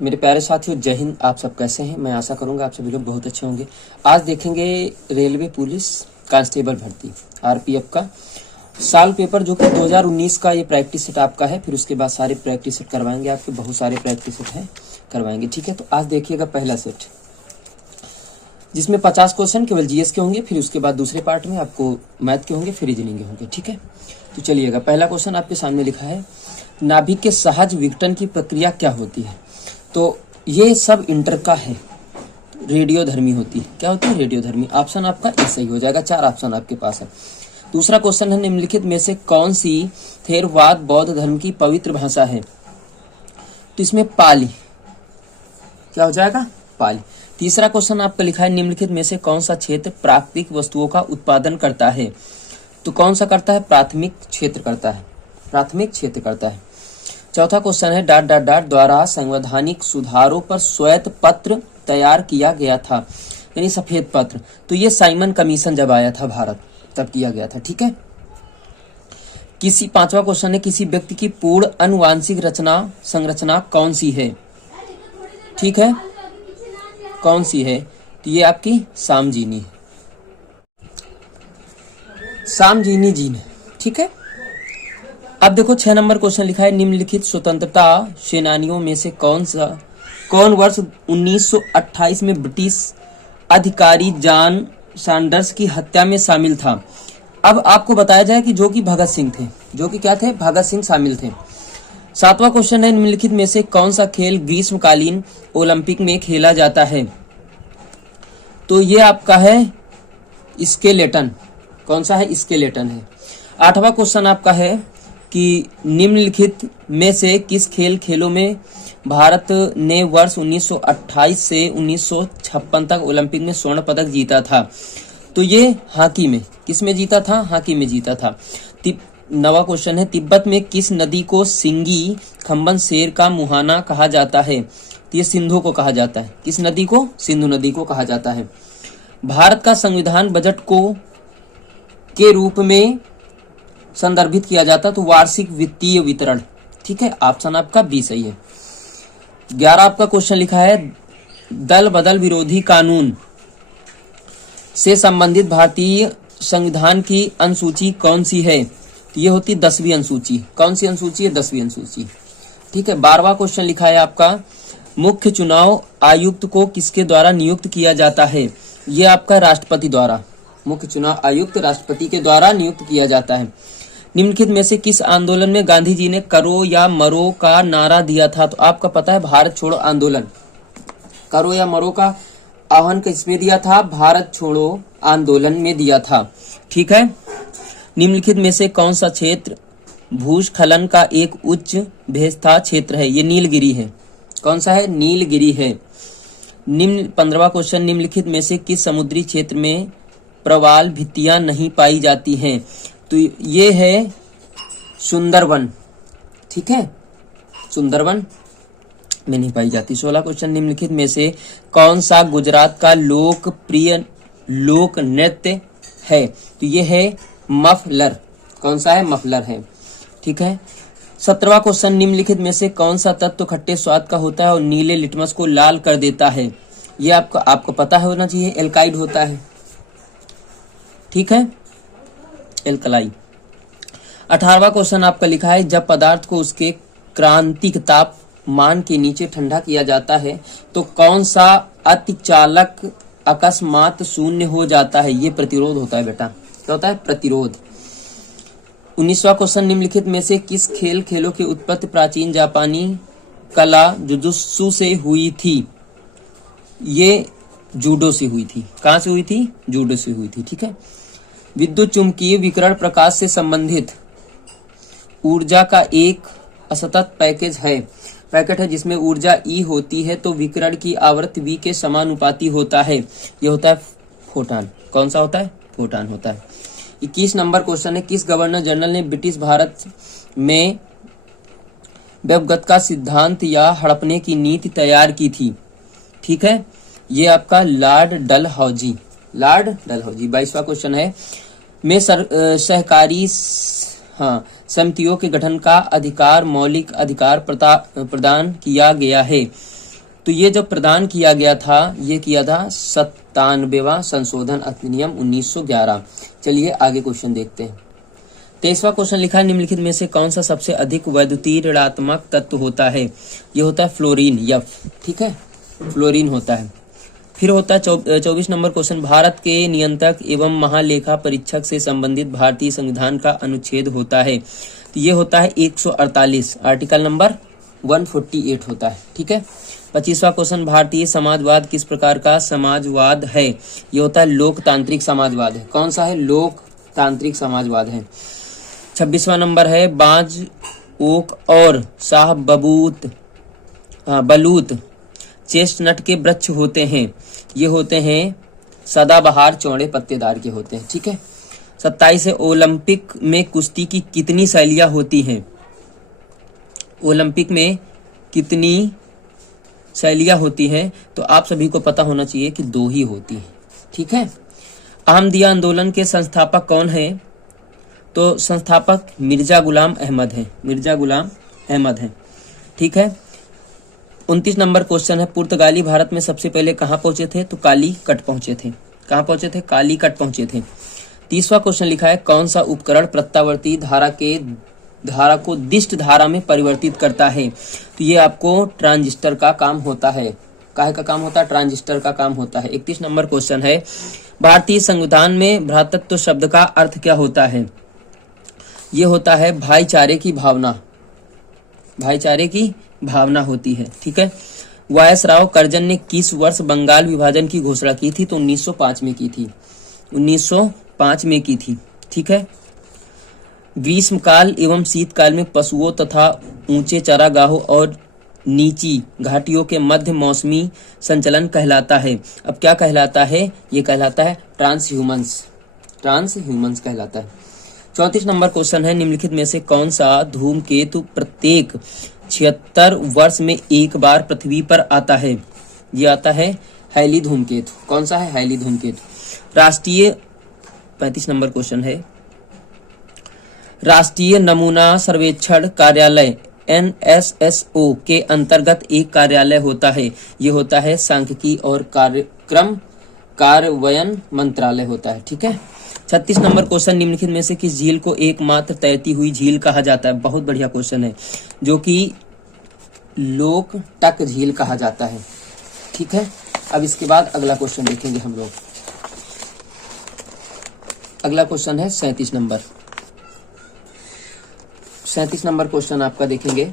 मेरे प्यारे साथियों, जय हिंद। आप सब कैसे हैं? मैं आशा करूंगा आप सभी लोग बहुत अच्छे होंगे। आज देखेंगे रेलवे पुलिस कांस्टेबल भर्ती आरपीएफ का साल पेपर, जो कि 2019 का ये प्रैक्टिस सेट आपका है। फिर उसके बाद सारे प्रैक्टिस सेट करवाएंगे, आपके बहुत सारे प्रैक्टिस सेट हैं करवाएंगे। ठीक है, तो आज देखिएगा पहला सेट, जिसमें 50 क्वेश्चन केवल जीएस के होंगे। फिर उसके बाद दूसरे पार्ट में आपको मैथ के होंगे, फिर रीजनिंग के होंगे। ठीक है, तो चलिएगा। पहला क्वेश्चन आपके सामने लिखा है, नाभिक के सहज विघटन की प्रक्रिया क्या होती है? तो ये सब इंटर का है, रेडियोधर्मी होती है। क्या होती है? रेडियोधर्मी। ऑप्शन आपका ए सही हो जाएगा। 4 ऑप्शन आपके पास है। दूसरा क्वेश्चन है, निम्नलिखित में से कौन सी थेरवाद बौद्ध धर्म की पवित्र भाषा है? तो इसमें पाली। क्या हो जाएगा? पाली। तीसरा क्वेश्चन आपका लिखा है, निम्नलिखित में से कौन सा क्षेत्र प्राकृतिक वस्तुओं का उत्पादन करता है? तो कौन सा करता है? प्राथमिक क्षेत्र करता है। प्राथमिक क्षेत्र करता है। चौथा क्वेश्चन है, डाट डाट डाट द्वारा संवैधानिक सुधारों पर श्वेत पत्र तैयार किया गया था, यानी सफेद पत्र। तो ये साइमन कमीशन जब आया था भारत, तब किया गया था। ठीक है। पांचवा क्वेश्चन है, किसी व्यक्ति की पूर्ण आनुवांशिक संरचना कौन सी है? ठीक है, कौन सी है? तो ये आपकी सामजीनी है, सामजीनी जीन है। ठीक है। अब देखो 6 नंबर क्वेश्चन लिखा है, निम्नलिखित स्वतंत्रता सेनानियों में से कौन वर्ष 1928 में ब्रिटिश अधिकारी जॉन सैंडर्स की हत्या में शामिल था? अब आपको बताया जाए कि जो कि भगत सिंह थे, जो कि क्या थे? भगत सिंह शामिल थे। 7वां क्वेश्चन है, निम्नलिखित में से कौन सा खेल ग्रीष्मकालीन ओलंपिक में खेला जाता है? तो ये आपका है स्केलेटन। कौन सा है? स्केलेटन है। 8वां क्वेश्चन आपका है कि निम्नलिखित में से किस खेलों में भारत ने वर्ष 1928 से 1956 तक ओलंपिक में स्वर्ण पदक जीता था? तो ये हॉकी में। किस में जीता था? हॉकी में जीता था। 9वां क्वेश्चन है, तिब्बत में किस नदी को सिंगी खम्बन शेर का मुहाना कहा जाता है? तो ये सिंधु को कहा जाता है। किस नदी को? सिंधु नदी को कहा जाता है। भारत का संविधान बजट को के रूप में संदर्भित किया जाता, तो वार्षिक वित्तीय वितरण। ठीक है, ऑप्शन आपका बी सही है। 11 आपका क्वेश्चन लिखा है, दल बदल विरोधी कानून से संबंधित भारतीय संविधान की अनुसूची कौन सी है? तो ये होती 10वीं अनुसूची। कौन सी अनुसूची है? 10वीं अनुसूची। ठीक है। 12वां क्वेश्चन लिखा है आपका, मुख्य चुनाव आयुक्त को किसके द्वारा नियुक्त किया जाता है? ये आपका राष्ट्रपति द्वारा। मुख्य चुनाव आयुक्त राष्ट्रपति के द्वारा नियुक्त किया जाता है। निम्नलिखित में से किस आंदोलन में गांधी जी ने करो या मरो का नारा दिया था? तो आपका पता है, भारत छोड़ो आंदोलन। करो या मरो का आह्वान किसमें दिया था? भारत छोड़ो आंदोलन में दिया था। ठीक है। निम्नलिखित में से कौन सा क्षेत्र भूस्खलन का एक उच्च भेदथा क्षेत्र है? ये नीलगिरी है। कौन सा है? नीलगिरी है। 15वां क्वेश्चन, निम्नलिखित में से किस समुद्री क्षेत्र में प्रवाल भित्तियां नहीं पाई जाती हैं? तो ये है सुंदरवन। ठीक है, सुंदरवन में नहीं पाई जाती। 16 क्वेश्चन, निम्नलिखित में से कौन सा गुजरात का लोकप्रिय लोक नृत्य है? तो ये है मफलर। कौन सा है? मफलर है। ठीक है। 17वां क्वेश्चन, निम्नलिखित में से कौन सा तत्व खट्टे स्वाद का होता है और नीले लिटमस को लाल कर देता है? ये आपको पता होना चाहिए, एल्काइड होता है। ठीक है, एल्कलाई। 18वां क्वेश्चन आपका लिखा है, जब पदार्थ को उसके क्रांतिक तापमान के नीचे ठंडा किया जाता है तो कौन सा अतिचालक अकस्मात शून्य हो जाता है? ये प्रतिरोध होता है बेटा। क्या होता है? प्रतिरोध। 19वां क्वेश्चन, निम्नलिखित में से किस खेलों की उत्पत्ति प्राचीन जापानी कला जुजुत्सु से हुई थी? ये जूडो से हुई थी। कहां से हुई थी? जूडो से हुई थी। ठीक है। विद्युत चुंबकीय विकिरण प्रकाश से संबंधित ऊर्जा का एक असतत पैकेट है जिसमें ऊर्जा E होती है, तो विकिरण की आवृत्ति V के समानुपाती होता है। यह होता है फोटॉन। कौन सा होता है? फोटॉन होता है। 21 नंबर क्वेश्चन है, किस गवर्नर जनरल ने ब्रिटिश भारत में व्यवगत का सिद्धांत या हड़पने की नीति तैयार की थी? ठीक है, ये आपका लॉर्ड डलहौजी। लॉर्ड डलहौजी। 22वां क्वेश्चन है, में सहकारी समितियों के गठन का अधिकार मौलिक अधिकार प्रदान किया गया है? तो ये जब प्रदान किया गया था, ये किया था 97वां संशोधन अधिनियम 1911। चलिए आगे क्वेश्चन देखते हैं। 23वां क्वेश्चन लिखा है, निम्नलिखित में से कौन सा सबसे अधिक वैद्युतीय ऋणात्मक तत्व होता है? ये होता है फ्लोरीन, यफ, ठीक है, फ्लोरीन होता है। फिर होता है 24 नंबर क्वेश्चन, भारत के नियंत्रक एवं महालेखा परीक्षक से संबंधित भारतीय संविधान का अनुच्छेद होता है। तो ये होता है 148, आर्टिकल नंबर 148 होता है, ठीक है। 25वां क्वेश्चन, भारतीय समाजवाद किस प्रकार का समाजवाद है? ये होता है लोकतांत्रिक समाजवाद है। कौन सा है? लोकतांत्रिक समाजवाद है। 26वां नंबर है, बांज, ओक और शाह बलूत चेस्टनट के वृक्ष होते हैं। ये होते हैं सदाबहार, चौड़े पत्तेदार के होते हैं, ठीक है। 27 है, ओलंपिक में कुश्ती की कितनी शैलियां होती हैं? ओलंपिक में कितनी शैलियां होती हैं? तो आप सभी को पता होना चाहिए कि 2 ही होती हैं, ठीक है। अहमदिया आंदोलन के संस्थापक कौन है? तो संस्थापक मिर्जा गुलाम अहमद है, मिर्जा गुलाम अहमद है, ठीक है। 29 नंबर क्वेश्चन है, पुर्तगाली भारत में सबसे पहले कहाँ पहुंचे थे? तो कालीकट पहुंचे थे। कहाँ पहुंचे थे? कालीकट पहुंचे थे। 30वां क्वेश्चन लिखा है, कौन सा उपकरण प्रत्यावर्ती धारा को दिष्ट धारा में परिवर्तित करता है? तो ये आपको ट्रांजिस्टर का काम होता है। काहे का काम होता है? ट्रांजिस्टर का काम होता है। 31 नंबर क्वेश्चन है, भारतीय संविधान में भ्रातृत्व शब्द का अर्थ क्या होता है? ये होता है भाईचारे की भावना, भाईचारे की भावना होती है, ठीक है। वायसराव करजन ने किस वर्ष बंगाल विभाजन की घोषणा की थी? तो 1905 में की थी, 1905 में की थी, ठीक है। ग्रीष्मकाल एवं शीतकाल में पशुओं तथा ऊंचे चारागाहों और नीची घाटियों के मध्य मौसमी संचलन कहलाता है। अब क्या कहलाता है? ये कहलाता है ट्रांसह्यूमन्स, ट्रांसह्यूमन्स कहलाता है। 34 नंबर क्वेश्चन है, निम्नलिखित में से कौन सा धूमकेतु प्रत्येक 76 वर्ष में एक बार पृथ्वी पर आता है? ये आता है हैली धूमकेतु। कौन सा है? हैली धूमकेतु। राष्ट्रीय 35 नंबर क्वेश्चन है, राष्ट्रीय नमूना सर्वेक्षण कार्यालय NSSO के अंतर्गत एक कार्यालय होता है। ये होता है सांख्यिकी और कार्यक्रम कार्यान्वयन मंत्रालय होता है, ठीक है। 36 नंबर क्वेश्चन, निम्नलिखित में से किस झील को एकमात्र तैरती हुई झील कहा जाता है? बहुत बढ़िया क्वेश्चन है, जो कि लोकटक झील कहा जाता है, ठीक है। अब इसके बाद अगला क्वेश्चन देखेंगे हम लोग। अगला क्वेश्चन है 37 नंबर। 37 नंबर क्वेश्चन आपका देखेंगे,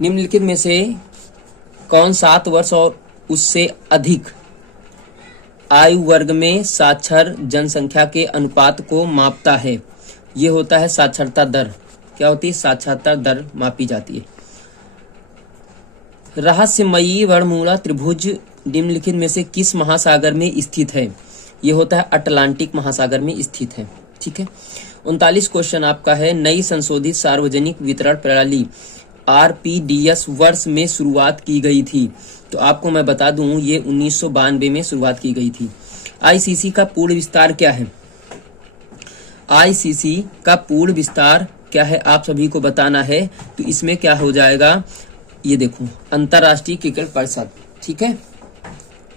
निम्नलिखित में से कौन 7 वर्ष और उससे अधिक आयु वर्ग में साक्षर जनसंख्या के अनुपात को मापता है? ये होता है साक्षरता दर। क्या होती है? साक्षरता दर मापी जाती है। रहस्यमयी वर्णमूला त्रिभुज निम्नलिखित में से किस महासागर में स्थित है? ये होता है अटलांटिक महासागर में स्थित है, ठीक है। 39 क्वेश्चन आपका है, नई संशोधित सार्वजनिक वितरण प्रणाली RPDS वर्ष में शुरुआत की गई थी? तो आपको मैं बता दूं, ये 1992 में शुरुआत की गई थी। ICC का पूर्ण विस्तार क्या है? ICC का पूर्ण विस्तार क्या है आप सभी को बताना है। तो इसमें क्या हो जाएगा, ये देखो, अंतरराष्ट्रीय क्रिकेट परिषद, ठीक है,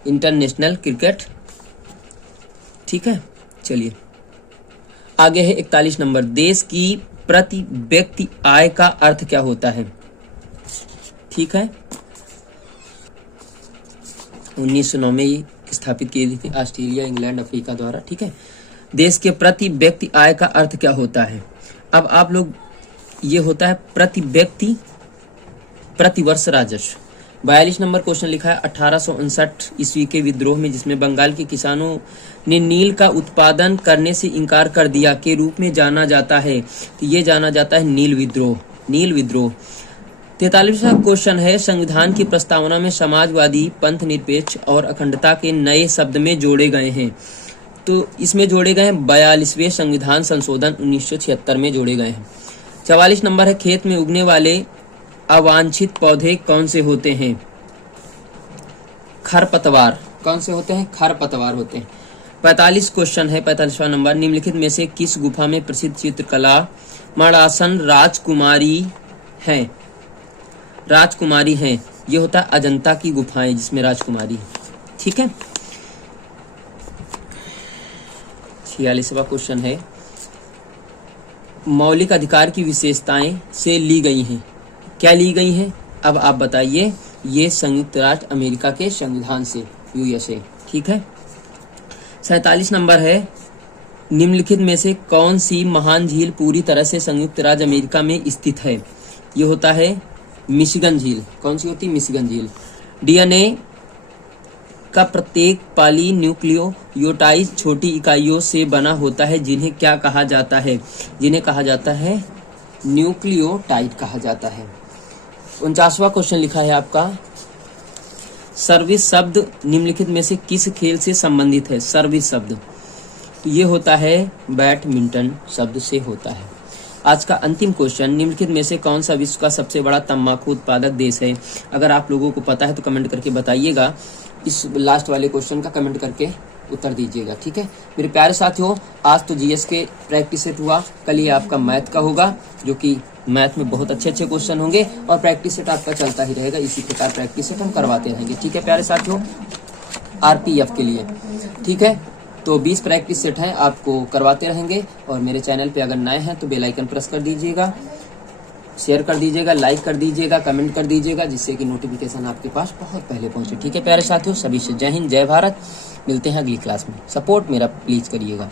इंटरनेशनल क्रिकेट, ठीक है। चलिए आगे है 41 नंबर, देश की प्रति व्यक्ति आय का अर्थ क्या होता है? ठीक है, 1909 में ये स्थापित की गई थी ऑस्ट्रेलिया, इंग्लैंड, अफ्रीका द्वारा, ठीक है। देश के प्रति व्यक्ति आय का अर्थ क्या होता है? अब आप लोग, ये होता है प्रति व्यक्ति प्रति वर्ष राजस्व। 42 नंबर क्वेश्चन लिखा है, 1859 ईस्वी के विद्रोह में जिसमें बंगाल के किसानों ने नील का उत्पादन करने से इनकार कर दिया के रूप में जाना जाता है। तो ये जाना जाता है नील विद्रोह, नील विद्रोह। 43वां क्वेश्चन है, संविधान की प्रस्तावना में समाजवादी, पंथ निरपेक्ष और अखंडता के नए शब्द में जोड़े गए हैं। तो इसमें जोड़े गए हैं 42वें संविधान संशोधन 1976 में जोड़े गए हैं। 44 नंबर है, खेत में उगने वाले अवांछित पौधे कौन से होते हैं? खरपतवार। कौन से होते हैं? खरपतवार होते हैं। 45 क्वेश्चन है, 45वां नंबर, निम्नलिखित में से किस गुफा में प्रसिद्ध चित्रकला मणासन राजकुमारी है? राजकुमारी हैं, ये होता है अजंता की गुफाएं जिसमें राजकुमारी है। ठीक है, 46वां क्वेश्चन है, मौलिक अधिकार की विशेषताएं से ली गई हैं, क्या ली गई हैं? अब आप बताइए। ये संयुक्त राष्ट्र अमेरिका के संविधान से, यूएसए। ठीक है, 47 नंबर है, निम्नलिखित में से कौन सी महान झील पूरी तरह से संयुक्त राज्य अमेरिका में स्थित है? ये होता है मिशिगन झील। कौन सी होती है? मिशिगन झील। डीएनए का प्रत्येक पॉलीन्यूक्लियोटाइड छोटी इकाइयों से बना होता है, जिन्हें क्या कहा जाता है? जिन्हें कहा जाता है न्यूक्लियोटाइड कहा जाता है। 49वां क्वेश्चन लिखा है आपका, सर्विस शब्द निम्नलिखित में से किस खेल से संबंधित है? सर्विस शब्द तो ये होता है बैडमिंटन शब्द से होता है। आज का अंतिम क्वेश्चन, निम्नलिखित में से कौन सा विश्व का सबसे बड़ा तंबाकू उत्पादक देश है? अगर आप लोगों को पता है तो कमेंट करके बताइएगा। इस लास्ट वाले क्वेश्चन का कमेंट करके उत्तर दीजिएगा। ठीक है मेरे प्यारे साथियों, आज तो जीएस के प्रैक्टिस सेट हुआ, कल ये आपका मैथ का होगा, जो कि मैथ में बहुत अच्छे अच्छे क्वेश्चन होंगे और प्रैक्टिस सेट आपका चलता ही रहेगा। इसी प्रकार प्रैक्टिस सेट हम करवाते रहेंगे। ठीक है प्यारे साथियों, आरपीएफ के लिए। ठीक है, तो 20 प्रैक्टिस सेट हैं, आपको करवाते रहेंगे। और मेरे चैनल पे अगर नए हैं तो बेल आइकन प्रेस कर दीजिएगा, शेयर कर दीजिएगा, लाइक कर दीजिएगा, कमेंट कर दीजिएगा, जिससे कि नोटिफिकेशन आपके पास बहुत पहले पहुंचे। ठीक है प्यारे साथियों, सभी से जय हिंद, जय भारत। मिलते हैं अगली क्लास में। सपोर्ट मेरा प्लीज करिएगा।